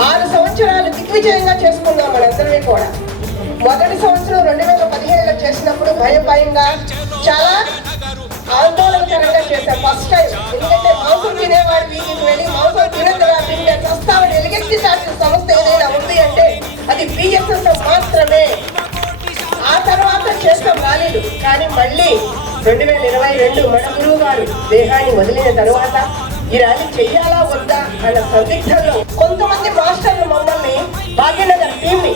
6 సంవత్సరాలు దిగ్విజయంగా చేసుకున్నాం మనందరినీ కూడా. మొదటి సంవత్సరం 2017లో చేసినప్పుడు భయంగా చాలా ఆందోళనకరంగా చేశాం ఫస్ట్ టైం. ఎందుకంటే మాంసం తినేవాడు వీధికి వెళ్ళి మాంసం తినదురా తింటే ప్రస్తావన ఎలుగెత్తి చాటిన సంస్థ ఏదైనా ఉంది అంటే అది బిఎస్ఎస్ మాత్రమే. ఆ తర్వాత చేస్తాం ర్యాలీలు. కానీ మళ్ళీ 2022 మన గురువు గారు దేహాన్ని వదిలిన తరువాత ఈ ర్యాలీ చెయ్యాలా వద్దా అన్న సందిగ్ధంలో కొంతమంది మాస్టర్లు మమ్మల్ని భాగ్యనగర్ టీంని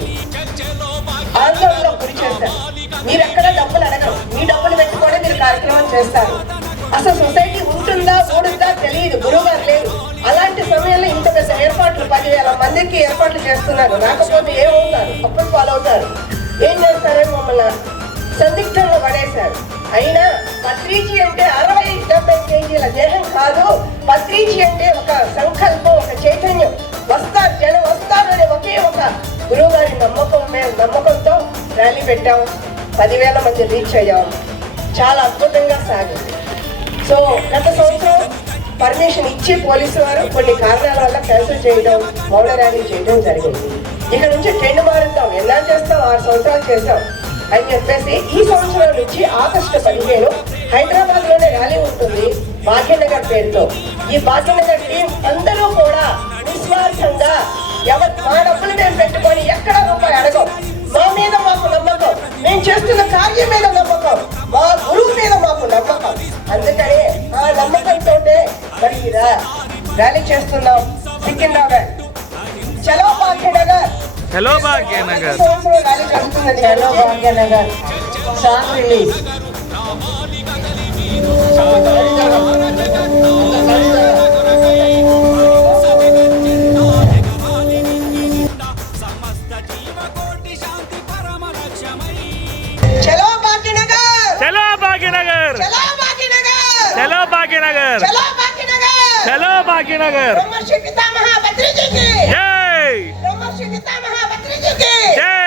ఆందోళనలో గురి చేస్తారు. మీరెక్కడ డబ్బులు అడగరు, మీ డబ్బులు పెట్టుకొని మీరు కార్యక్రమం చేస్తారు. అసలు సొసైటీ ఉంటుందా ఊడుందా తెలియదు, గురువుగారు లేదు. అలాంటి సమయంలో ఇంత పెద్ద ఏర్పాట్లు 10,000 మందికి ఏర్పాట్లు చేస్తున్నారు. రాకపోతే ఏమవుతారు, అప్పుడు ఫాలో అవుతారు. ఏం చేస్తారని మమ్మల్ని సందిగ్ధంలో పడేశారు. అయినా పత్రిజీ అంటే 60-70 కేజీల దేహం కాదు. పత్రిజీ అంటే ఒక సంకల్పం, ఒక చైతన్యం. వస్తారు, జనం వస్తారు అనే ఒకే ఒక గురువు గారి నమ్మకంతో ర్యాలీ పెట్టాం. 10,000 మంది రీచ్ అయ్యాం. చాలా అద్భుతంగా సాగింది. సో గత సంవత్సరం పర్మిషన్ ఇచ్చి పోలీసు వారు కొన్ని కారణాల వల్ల క్యాన్సిల్ చేయడం, మౌన ర్యాలీ చేయడం జరిగింది. ఇక నుంచి ట్రెండ్ మారుద్దాం, ఎలా చేస్తాం, 6 సంవత్సరాలు చేస్తాం అని చెప్పేసి ఈ సంవత్సరం నుంచి ఆగస్టు 15 హైదరాబాద్ లోనే ర్యాలీ ఉంటుంది భాగ్యనగర్ పేరుతో. ఈ భాగ్యనగర్ టీం అందరూ కూడా నిస్వార్థంగా మా డబ్బులు మేము పెట్టుకొని ఎక్కడ రూపాయి అడగం. మా మీద మాకు నమ్మకం, మేము చేస్తున్న కార్యం మీద నమ్మకం, మా గురువు మీద మాకు నమ్మకం. అందుకని ఆ నమ్మకంతో మరి ర్యాలీ చేస్తున్నాం. సికింద్రాబాద్ చలో భాగ్యనగర్, హలో భాగ్యనగర్, ర్యాలీ జరుగుతుంది. చలో భాగ్యనగర్ సాంగ్ రిలీజ్. చలో భాగ్యనగర్, చలో భాగ్యనగర్, చలో భాగ్యనగర్, చలో భాగ్యనగర్, చలో భాగ్యనగర్, చలో భాగ్యనగర్. బ్రహ్మర్షి పితామహ పత్రిజీకి జై, బ్రహ్మర్షి పితామహ పత్రిజీకి జై.